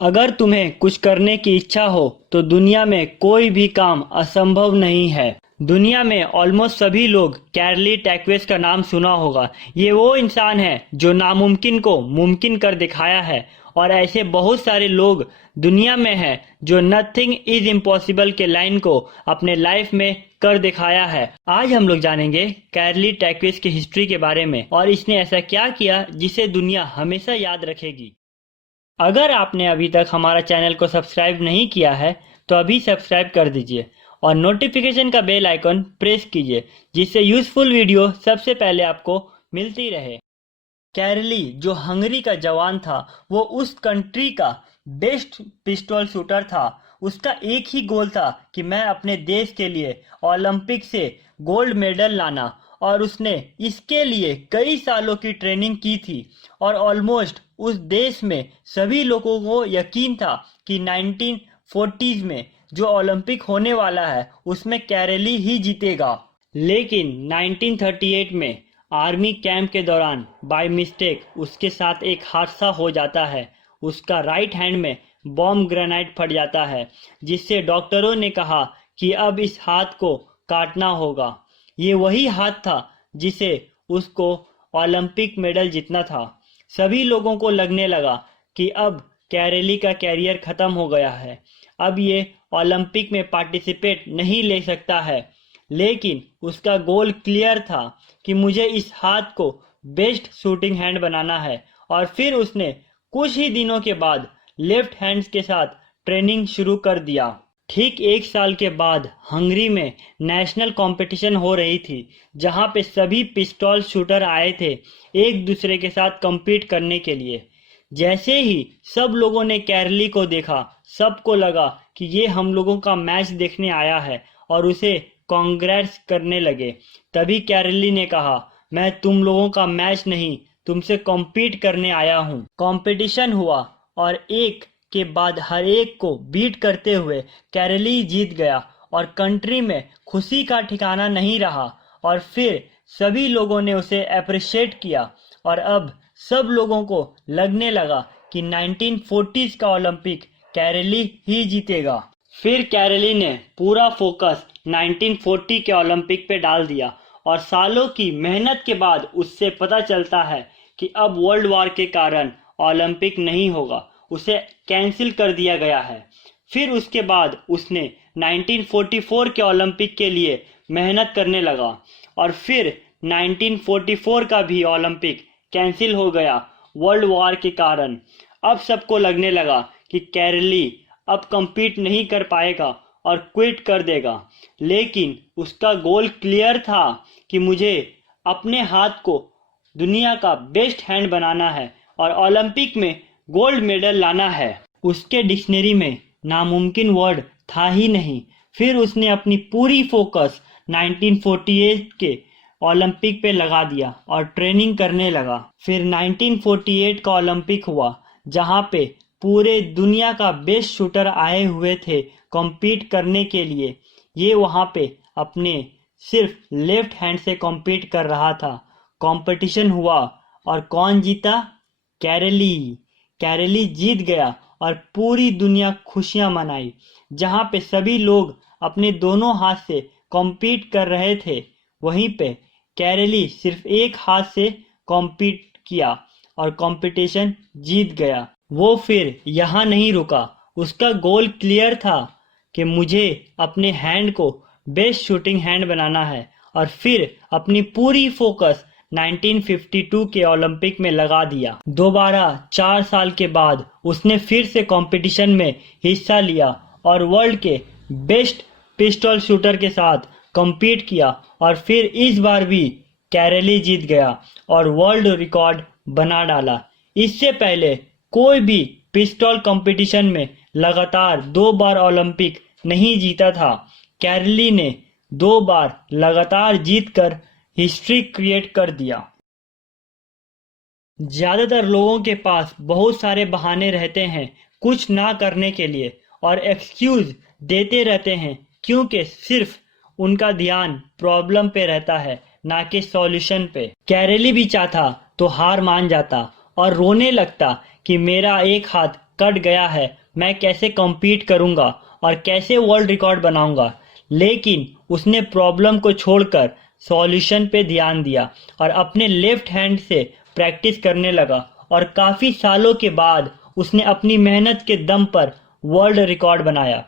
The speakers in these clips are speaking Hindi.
अगर तुम्हें कुछ करने की इच्छा हो तो दुनिया में कोई भी काम असंभव नहीं है। दुनिया में ऑलमोस्ट सभी लोग कैरली टैक्वेस का नाम सुना होगा। ये वो इंसान है जो नामुमकिन को मुमकिन कर दिखाया है, और ऐसे बहुत सारे लोग दुनिया में हैं जो नथिंग इज इम्पॉसिबल के लाइन को अपने लाइफ में कर दिखाया है। आज हम लोग जानेंगे कैरली टैक्वेस की हिस्ट्री के बारे में और इसने ऐसा क्या किया जिसे दुनिया हमेशा याद रखेगी। अगर आपने अभी तक हमारा चैनल को सब्सक्राइब नहीं किया है तो अभी सब्सक्राइब कर दीजिए और नोटिफिकेशन का बेल आइकन प्रेस कीजिए, जिससे यूज़फुल वीडियो सबसे पहले आपको मिलती रहे। कैरली जो हंगरी का जवान था, वो उस कंट्री का बेस्ट पिस्टल शूटर था। उसका एक ही गोल था कि मैं अपने देश के लिए ओलंपिक से गोल्ड मेडल लाना, और उसने इसके लिए कई सालों की ट्रेनिंग की थी। और ऑलमोस्ट उस देश में सभी लोगों को यकीन था कि 1940s में जो ओलंपिक होने वाला है उसमें कैरली ही जीतेगा। लेकिन 1938 में आर्मी कैंप के दौरान बाय मिस्टेक उसके साथ एक हादसा हो जाता है। उसका राइट हैंड में बॉम्ब ग्रेनेड फट जाता है, जिससे डॉक्टरों ने कहा कि अब इस हाथ को काटना होगा। ये वही हाथ था जिसे उसको ओलंपिक मेडल जीतना था। सभी लोगों को लगने लगा कि अब कैरली का कैरियर खत्म हो गया है, अब ये ओलंपिक में पार्टिसिपेट नहीं ले सकता है। लेकिन उसका गोल क्लियर था कि मुझे इस हाथ को बेस्ट शूटिंग हैंड बनाना है। और फिर उसने कुछ ही दिनों के बाद लेफ्ट हैंड्स के साथ ट्रेनिंग शुरू कर दिया। ठीक एक साल के बाद हंगरी में नेशनल कंपटीशन हो रही थी, जहां पे सभी पिस्टल शूटर आए थे एक दूसरे के साथ compete करने के लिए। जैसे ही सब लोगों ने कैरली को देखा, सबको लगा कि ये हम लोगों का मैच देखने आया है और उसे कांग्रेट्स करने लगे। तभी कैरली ने कहा, मैं तुम लोगों का मैच नहीं, तुमसे compete करने आया हूँ। कंपटीशन हुआ और एक के बाद हर एक को बीट करते हुए कैरली जीत गया और कंट्री में खुशी का ठिकाना नहीं रहा। और फिर सभी लोगों ने उसे अप्रिशिएट किया और अब सब लोगों को लगने लगा कि 1940s का ओलंपिक कैरली ही जीतेगा। फिर कैरली ने पूरा फोकस 1940 के ओलंपिक पे डाल दिया और सालों की मेहनत के बाद उससे पता चलता है कि अब वर्ल्ड वॉर के कारण ओलंपिक नहीं होगा, उसे कैंसिल कर दिया गया है। फिर उसके बाद उसने 1944 के ओलंपिक के लिए मेहनत करने लगा और फिर 1944 का भी ओलंपिक कैंसिल हो गया वर्ल्ड वॉर के कारण। अब सबको लगने लगा कि कैरली अब compete नहीं कर पाएगा और क्विट कर देगा। लेकिन उसका गोल क्लियर था कि मुझे अपने हाथ को दुनिया का बेस्ट हैंड बनाना है और ओलंपिक में गोल्ड मेडल लाना है। उसके डिक्शनरी में नामुमकिन वर्ड था ही नहीं। फिर उसने अपनी पूरी फोकस 1948 के ओलंपिक पे लगा दिया और ट्रेनिंग करने लगा। फिर 1948 का ओलंपिक हुआ, जहां पे पूरे दुनिया का बेस्ट शूटर आए हुए थे compete करने के लिए। ये वहां पे अपने सिर्फ लेफ्ट हैंड से compete कर रहा था। कंपटीशन हुआ और कौन जीता? कैरली। कैरली जीत गया और पूरी दुनिया खुशियां मनाई। जहां पे सभी लोग अपने दोनों हाथ से compete कर रहे थे, वहीं पे कैरली सिर्फ एक हाथ से compete किया और कंपटीशन जीत गया। वो फिर यहाँ नहीं रुका, उसका गोल क्लियर था कि मुझे अपने हैंड को बेस्ट शूटिंग हैंड बनाना है। और फिर अपनी पूरी फोकस 1952 के ओलंपिक में लगा दिया। दोबारा 4 साल के बाद उसने फिर से कंपटीशन में हिस्सा लिया और वर्ल्ड के बेस्ट पिस्टल शूटर के साथ compete किया और फिर इस बार भी कैरली जीत गया और वर्ल्ड रिकॉर्ड बना डाला। इससे पहले कोई भी पिस्टल कंपटीशन में लगातार 2 बार ओलंपिक नहीं जीता था। कैरली ने 2 बार लगातार जीतकर हिस्ट्री क्रिएट कर दिया। ज्यादातर लोगों के पास बहुत सारे बहाने रहते हैं कुछ ना करने के लिए और एक्सक्यूज देते रहते हैं, क्योंकि सिर्फ उनका ध्यान प्रॉब्लम पे रहता है, ना कि सॉल्यूशन पे। कैरली भी चाहता तो हार मान जाता और रोने लगता कि मेरा एक हाथ कट गया है, मैं कैसे कम्पीट करूंगा और कैसे वर्ल्ड रिकॉर्ड बनाऊंगा। लेकिन उसने प्रॉब्लम को छोड़कर सॉल्यूशन पे ध्यान दिया और अपने लेफ्ट हैंड से प्रैक्टिस करने लगा और काफ़ी सालों के बाद उसने अपनी मेहनत के दम पर वर्ल्ड रिकॉर्ड बनाया।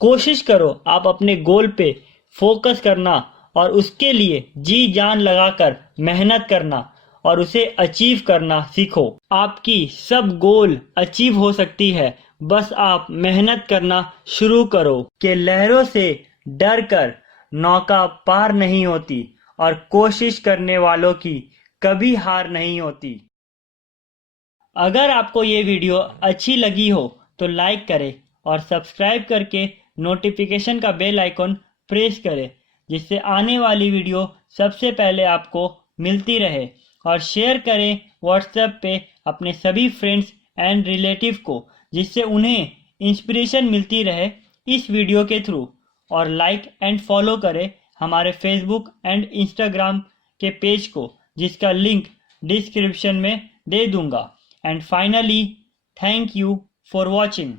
कोशिश करो आप अपने गोल पे फोकस करना और उसके लिए जी जान लगाकर मेहनत करना और उसे अचीव करना सीखो। आपकी सब गोल अचीव हो सकती है, बस आप मेहनत करना शुरू करो। कि लहरों से डर कर नौका पार नहीं होती और कोशिश करने वालों की कभी हार नहीं होती। अगर आपको ये वीडियो अच्छी लगी हो तो लाइक करें और सब्सक्राइब करके नोटिफिकेशन का बेल आइकॉन प्रेस करें, जिससे आने वाली वीडियो सबसे पहले आपको मिलती रहे। और शेयर करें व्हाट्सएप पे अपने सभी फ्रेंड्स एंड रिलेटिव को, जिससे उन्हें इंस्पिरेशन मिलती रहे इस वीडियो के थ्रू। और लाइक एंड फॉलो करें हमारे फेसबुक एंड इंस्टाग्राम के पेज को, जिसका लिंक डिस्क्रिप्शन में दे दूंगा। And finally, thank you for watching.